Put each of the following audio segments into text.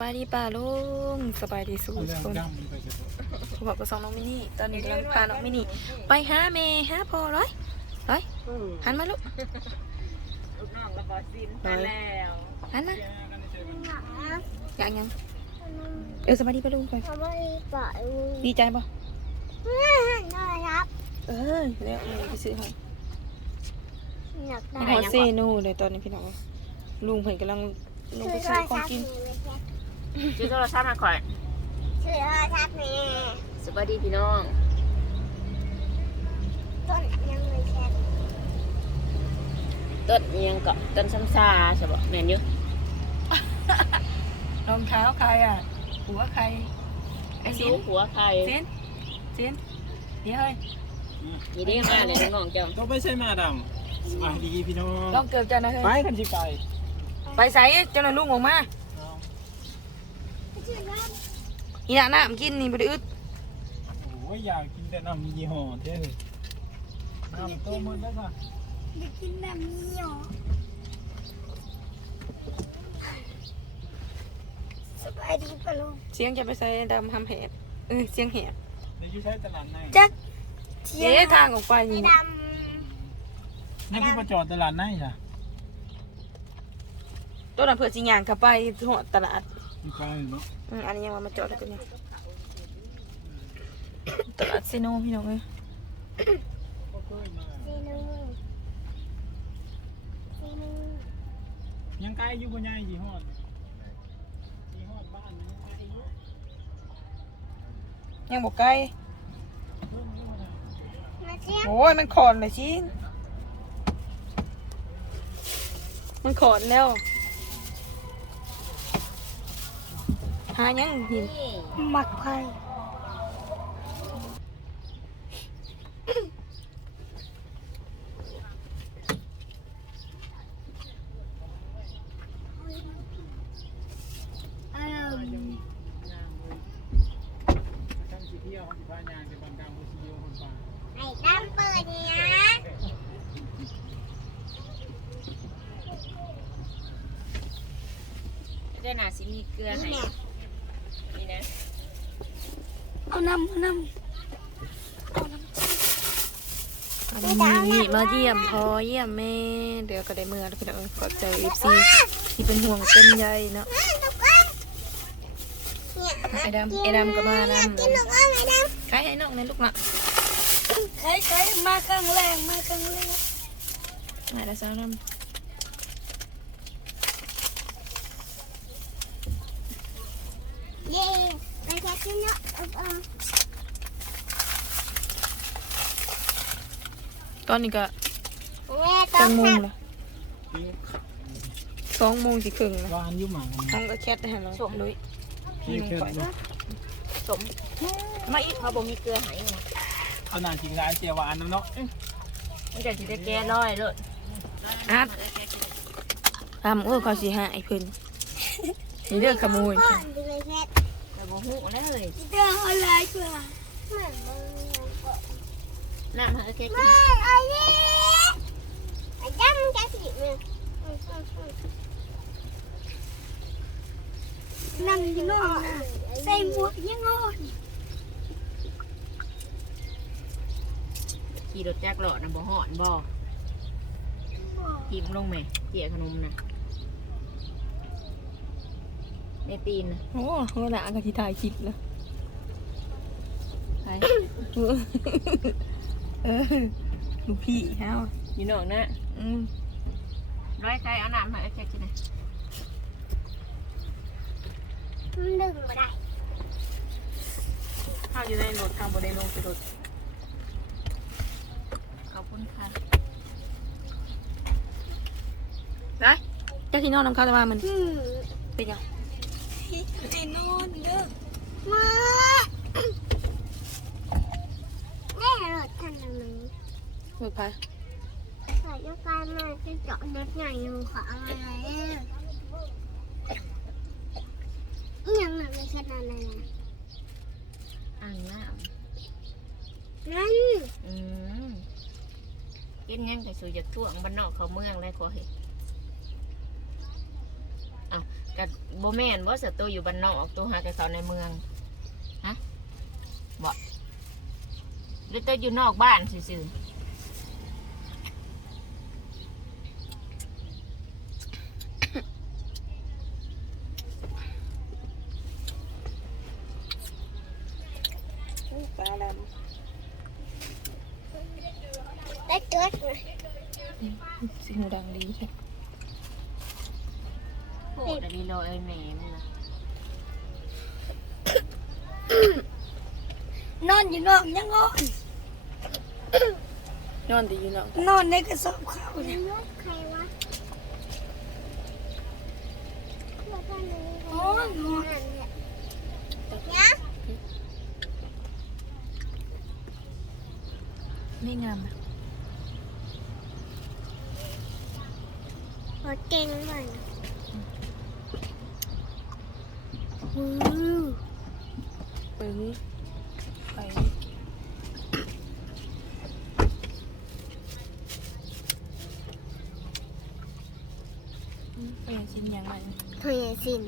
สบายดีป่าลุงสบายดีสุขเอาเรื่องคนดำไปจะผมบอกกับสองน้องมินี่ตอนนี้กำลังพาน้องมินี่ไปหาเมหาพอร้อยร้อยหันมาลูกลูกน้องระบอสินไปแล้วหันมาอย่างยังเออสบายดีป่าลุงไปเขาไม่ปล่อยดีใจป่ะน่ารักเออแล้วเลยไปซื้อให้หนักไปหอเซนูเลยตอนนี้พี่น้องลุงเพิ่นกำลังลงไปซื้อของกิน ชื่อโทรศัพท์มาก่อนชื่อโทรศัพท์แม่สวัสดีพี่น้อง ต้นยังไม่แชทต้นเอียงกับต้นซ้ำซาใช่ปะแม่นอยู่รองเท้าใครอะ หัวใคร ไอ้ไอ้สิสินหัวใครสินสินเดี๋ยวเฮ้ยนี่ได้มาเลยน้องๆเจ้าต้องไปใช่มาดำสบายดีพี่น้องลองเกือบจะนะเฮ้ยไปคันที่ไป ไปใส่เจ้าหน้าลุงออกมาชื่อ น้อีหน้าน้ำกินนี่บ่ได้อึดโอ้ยอยากกินแต่น้ำยี่ห้อเท่เลยน้ำโตหมดแล้วค่ะำอยากกินแบบนี้หรอสบายดีปะลุงเสียงจะไปใส่ดำทำแหบเออเสียงแหบเดี๋ยวอยู่ใช้ตลาดในจักเอ๊ะทางออกไปไม่นี่ดนี่คือประจอดตลาดในจ้ะตัวนั้นเผื่อสิย่างกลับไปหอดตลาดมี ไกลเนาะอืมอันนี้ยังมามาจอดแล้วกันเนี่ยตลาดเซโนพี่น้องเอ้ยก็เคยมาำซีนูซีนูยังไกลอยู่บ่ใหญ่ยี่ห้อยี่ห้อบ้านยังไกลอยู่ยังบอกไกลเพิ่มอยู่นะมาเชียโอ้ยมันขอนเลยชินมันขอนแล้ว หายังหินหมักไข่เอิ่มท่านสิเที่ยวสิพายางกันบางกลางบุษีโยคนป่าไอ้ดำเปิดเนี่ยนะเจ้าหน้าสิมีเกลือให้ นี่นะ เอาน้ำเอาน้อันนี้มาเยี่ยมพอเยี่ยมแม่ เดี๋ยวก็ได้เมื่อแล้วพี่น้องขอบใจเอฟซีที่เป็นห่วงเป็นใยเนาะไอ้ดำไอ้ดำก็มานำกินลูกอ้อนไอ้ดใครให้น้องในลูกละใครใครมาครั้งแรกมาครั้งแรกมาแล้วสาวน้เย่ไปแค่กินเนาะเอาเอาำ ตอนนี้ก็แม่ต้จัองงโมงทำละสองโมงสิครึ่งละวานอยู่หมากันห้องก็แคทได้แล้วลุยพี่แค่นี้สมมาอีกเขาบอกมีเกลือให้นะขนาดจริงร้ายเจียวานน้ำเนาะมันจะสิได้แก้ร้อยเลยอาร์ตทำเออเขาสิหายเพิ่นนี่เด้อขโมยก่อนดูเลยแค่แต่บ่ฮู้แล้วเลยเรื่องอะไรกว่าเหมือ นมึงก่อนน้ำหาแค่กินไม่ไอ้นี่ไอ้ำจะสิมึงนั่งอนใส่หมวกยังอ่อนขี่รถจักรหลอดนะบ่หอนบ่หิมลงไหมเกี่ยขนมนะในตีนนะโอ้เวลาก็ที่ถ่ายคลิปแล้วไป เออลูกพี่เฮาอยู่นอกนะอืมร้อยใครเอาน้ำมาแค่กินนะมันดึงมาได้เฮาอยู่ในรถทางบ่ได้ลงไปรถขอบคุณค่ะได้เจ้าที่นอนนำข้าวตะวันมันอืมเป็นยังไอ้นอนเด้อมาแม่รถคันนึง มือพายใส่ยกการมาจะเจาะรถใหญ่อยู่ขออะไรอะอีหยังหนักในขนาดนั้นนะอ่างน้นั่นำอืมกินยังไงสู่จากท่วงบ้านนอกเขาเมืองแล้วก็เห็นอ้าวกับโบแมนบ่เสือตัวอยู่บ้านนอกตัวหาแต่เขาในเมืองฮะบ่หรือตัวอยู่นอกบ้านซื่อปลาด ได้เกิดมาำ สิหูดังดีใช่ๆโหดอันนี้เราเอ้ยแม่มึงนะนอนอยู่นอกยังงอนนอนดีอยู่เนาะนอนในกระสอบข้าวเนี่ยใครวะโอ้ยงอนเนี่ยไม่งามนะ โอ้ เก่งมากปึ้งไปอืมเป็นชิ้นยังไงเฮียสิน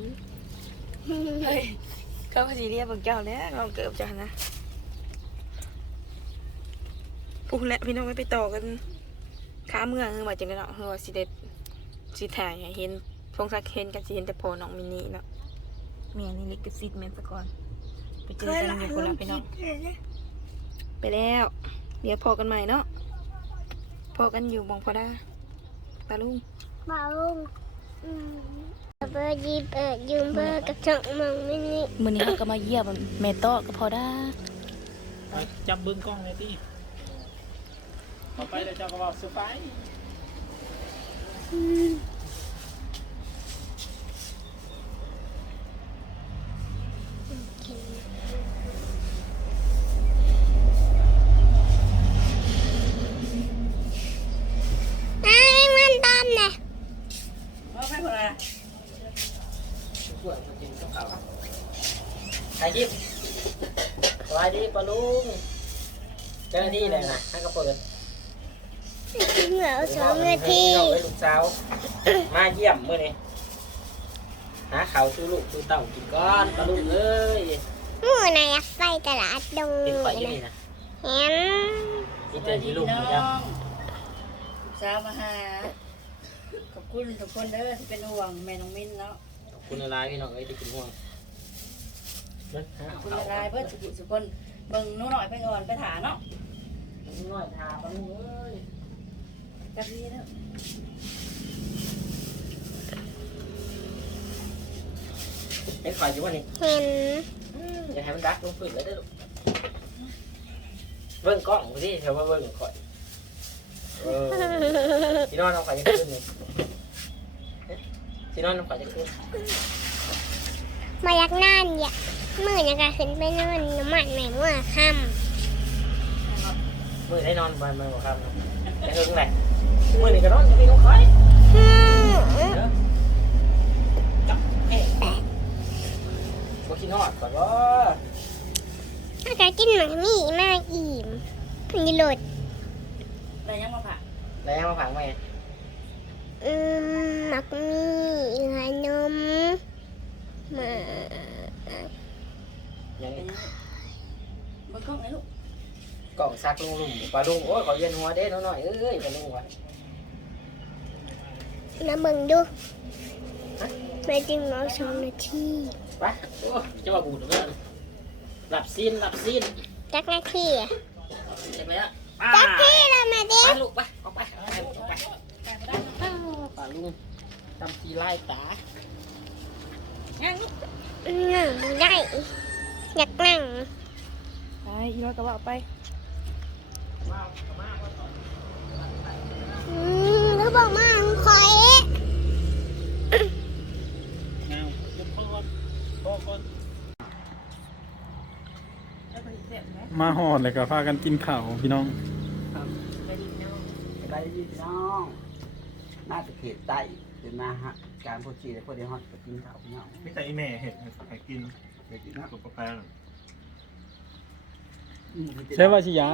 เฮ้ยเขาพอดีเรียกเบิ่งเจ้าแล้วลองเกิบจ้ะนะพูดแล้วพี่น้องไม่ไปต่อกันค้าเมืองคือว่าจังได๋เนาะคือว่าสิเด็ด สิถ่ายให้เห็นพงสักเห็นกันสิเห็นแต่โพน้องมินิเนาะเมียนี่ลิกซิดแม่นซะก่อนไปเจอกันอยู่คนละพี่น้องไปแล้ว เดี๋ยวพอกันใหม่เนาะพอกันอยู่บองพอได้ปลาลุงบ่าวลุงอืมเบอร์ดีเปิดยืมเบอร์กับช่องมองไม่นี่มื้อนี้เราก็มาเยี่ยมแม่ต้อก็พอได้เอาจับเบิ้งกล้องเลยที่ต่อไปเดี๋ยวเจ้าก็บอกสไปร์ อ้าวมันตามเนี่ย ถ่ายคลิปสวัสดีปะลุงเจ้าหน้าที่เลยนะให้ก็เปิด ถึงเหลือสองนาที ให้ลูก สาว มาเยี่ยมเมื่อนี้หาข่าวชูลูกชูเต่ากินก้อนปะลุงเอ้ยหมู่นายอยากไปตลาดดงติดเลไฟอยยู่นะนี่นะเห็นนี่เจอที่ลูกนี่ครับสาวมาหา ขอบคุณทุกคนเด้อที่เป็นห่วงแม่น้องมิ้นเนาะขอบคุณอะไรพี่น้องเอ้ยที่กินห่วงเด้อหาขอบคุณข่าวหลายๆเพื่อสุขสุขคนเบิ่งหนู้หน่อยไปก่อนไปถาเนาะ น้อยทาปะลุงเอ้ย จับดีเนาะเห็นไฟอยู่วันนี้เห็นอย่าให้มันดักลงพื้นเลยเด้อลูกเบิ้งกล้องกูสิเธอว่าเบิ้งก่อนเออที่นอนน้องไฟจะขึ้นนี่เอ๊ะที่นอนน้องไฟจะขึ้นมายักหน้าเนี่ยมือยังกะขึ้นไปนอนน้ำมันใหม่เมื่อค่มือได้นอนบ้านมือบอกครับเนาะแต่เฮิงแหละ มือนี่ก็นอนจะมีน้องคอยำอืมเด้อจับเอ๊ะบ่คิดฮอดก่อนว่าอากาศกินหมักมี่มากอิ่มมันจะหลดได้ยังมาผ่าแล้วมาฝังไหมอืมหมักมี่เหลือนมมา ยังเป็นยังเบิ่งกล้องไหนลู กกล่องซักลุงลุงปลาลุงโอ้ยขอเย็นหัวเด้น้อยๆเอ้ยปลาลุงวะน้ำเบิ่งดูไปจึงเอาสองนาทีไปโอ้ยจะมาบูดเพื่อนหลับซีนหลับซีนจักนาทีอะเจ็บไหมอะจักที่แล้วมาดิไปลูกไปออกไปออกไปออกไปปลาลุงทำทีไล่ตานั่งบ่ได้อยากนั่งไปอีน้อยก็ว่าไป อืมเขาบอกมาคอยเอาเดี๋ยวพ่อก่อนพ่อก่อนมาหอดเลยก็พากันกินข้าวพี่น้อง ไปดีเนาะไปดีพี่น้องมาจากเขตใต้เดินมาฮะการพูดชีและพูดในฮอตไปกินข้าวพี่น้องไม่แต่อีแม่เห็ดให้กินไปกินนะกับกาแฟน่ะ อืมกิน ใช่ว่าชิยา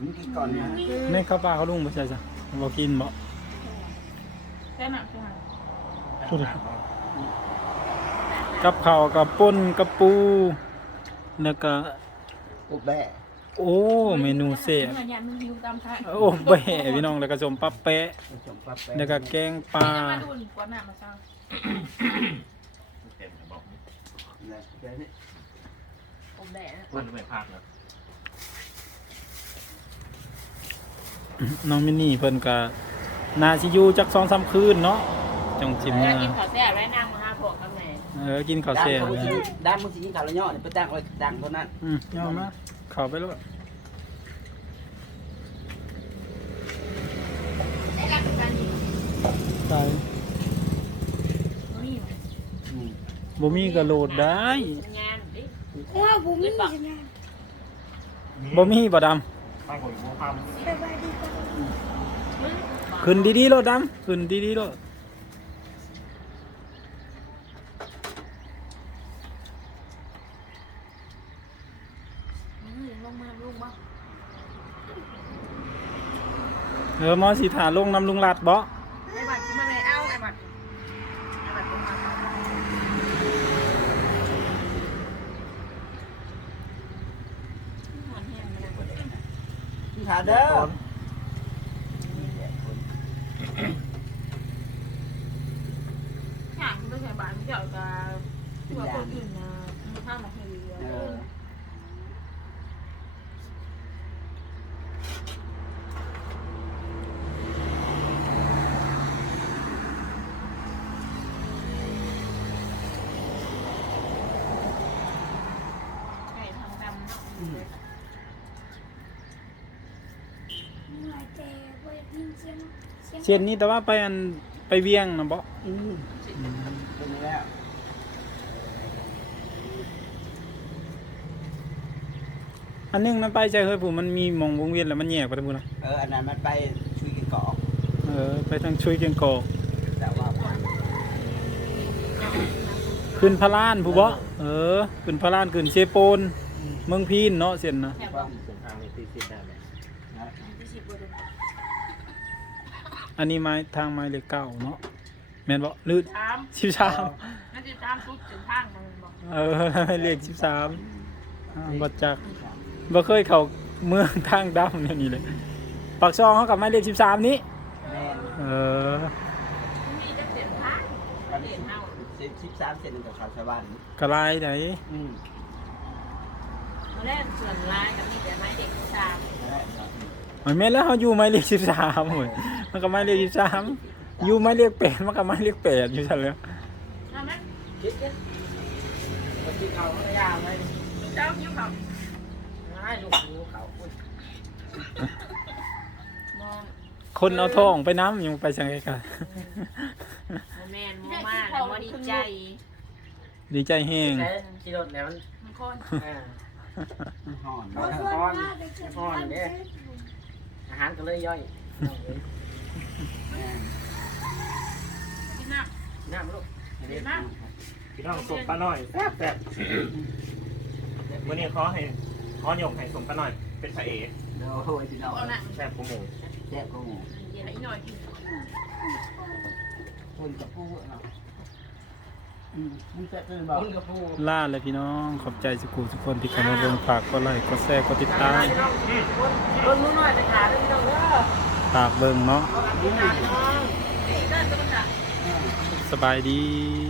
มึงกินก่อนนะแม่ข้าวปลาเขาลุงบ่ใช่จ้ะบ่กินบ่อาหารเนาะกับข้าวกับป่นกับปูแล้วก็อุบแบะโอ้เมนูเสียบเมื่อเนี่ยมึงหิวตามทางโอ้แบ่พี่น้องแล้วก็สมปับแปะผสมปลาแปะแล้วก็แกงปลามาดูนกว่าหน้ามาสร้างเต็มแต่บอกแล้วเดี๋ยวนี้ผมแดดมันไม่พลาดนะ น้องมินนี่เพิ่นก็นาสิอยู่จัก2-3คืนเนาะจังสิแล้มาวกินข้าวแซ่บแล้วนั่งมาหาพวกกับแม่เออกินข้าวด้านแซ่บเขานะสิด้านมึงสิกินข้าวละย่อนี่ไปตั้งไว้ตั้งเท่านั้นอืมยอมมาเข้าไปแล้ว ได้รับประกันดีใช่นี่อืมบ่มีก็โหลดได้งานดิว้าวผมมีชนะบ่มีบ่ดำ ตั้งคนหัวคสบายดีครับขึ้นดีๆโลดดำขึ้นดีๆโลดมึงลงมาลูกบ่เออหมอสิถาลงนำลุงลัดบ่ไอ้บัตรมาเลยเอาไอ้บัตรไอ้บัตรลงมา กินข้าวเด้อห่างไม่ใช่บ้านเจ้าจะตัวคนอื่นนะมันข้ามมาให้ดีเออไก่ทำดำเนาะ เหนื่อยแต่ว่ายิน เสียงเสียนนี้แต่ว่าไปอันไปเวียงนะบ่อืมเป็นแล้วอันนึงมันไปใจเฮ้ยผู้มันมีมองวงเวียนแล้วมันแยกไปทางพุ่นะเอออันนั้นมันไปช่วยกินกอกเออไปทางช่วยเกียงกอกแต่ว่าขึ้นพระลานผู้บ่เออขึ้นพระลานขึ้นเชโปนเมืองพีนเนาะเส้นนะที่สิบได้ไหมที่สิบกว่าเดื อนอันนี้ไม้ทางไม้เลขเก้าเนาะแม่นบ่หรือสามสิบสามนั่นจะตามทุกถึงทางมันบอกเออไม่เลขสิบสามบัดจักบ่เคยเข้าเมืองทางดำเนี่ยนี่เลยปากซองเขากับไม้เลขสิบสามนี้แม่นเออมีจะเสียทางวันเปลี่ยนเอาสิบสิบสามเซนกับชาวชาวบ้านกระไรไหนอืมตอนแรกส่วนร้ายกับมีแต่ไม้เด็กสาม มันแม่นแล้วเขาอยู่ไม้เลขสิบสามเว้ยมันก็ไม้เลขสิบสามอยู่ไม้เลขแปดมันก็ไม้เลขแปดอยู่ซั่นแล้วทำไหมคิดเนี่ยมากินข้ายากเลยลูกเจ้าคิ้วเขาง่ายลูกหูเขาคุณมองคนเอาทองไปน้ำยังไปสังไกกันโมแมนโมมาแล้วดีใจ ดีใจแห้งใช้ที่รถเนี่ยมันคนอ่าห่อนเอาทั้งก้อนทั้งก้อนเนี่ย อาหารก็เลยย่อยแม่นกินน้น้ำลูกำกินน้พี่น้องส่งปลาหน่อยแซ่บแซ่บวันนี้ขอให้ขอหยกให้ส่งปลาหน่อย เป็นพระเอกโอ้ยพี่น้องำเอาหนักแซ่บกูหมูแซ่บกูหมูเย็นอีกหน่อยกิน คนกับผู้เนาะอื มมึงแซ่บเป็นบ่คุณกระพูล่าเลยพี่น้องขอบใจสกูทุกคนที่เข้ามาเบิ่งฝากกดไลค์กดแชร์กดติดตามคนคนนู้นหน่อยจะขาดด้วยพี่น้องเด้อฝากเบิ่งเนาะเอากันดีนะพี่น้องเดินตัวมันจะสบายดีเ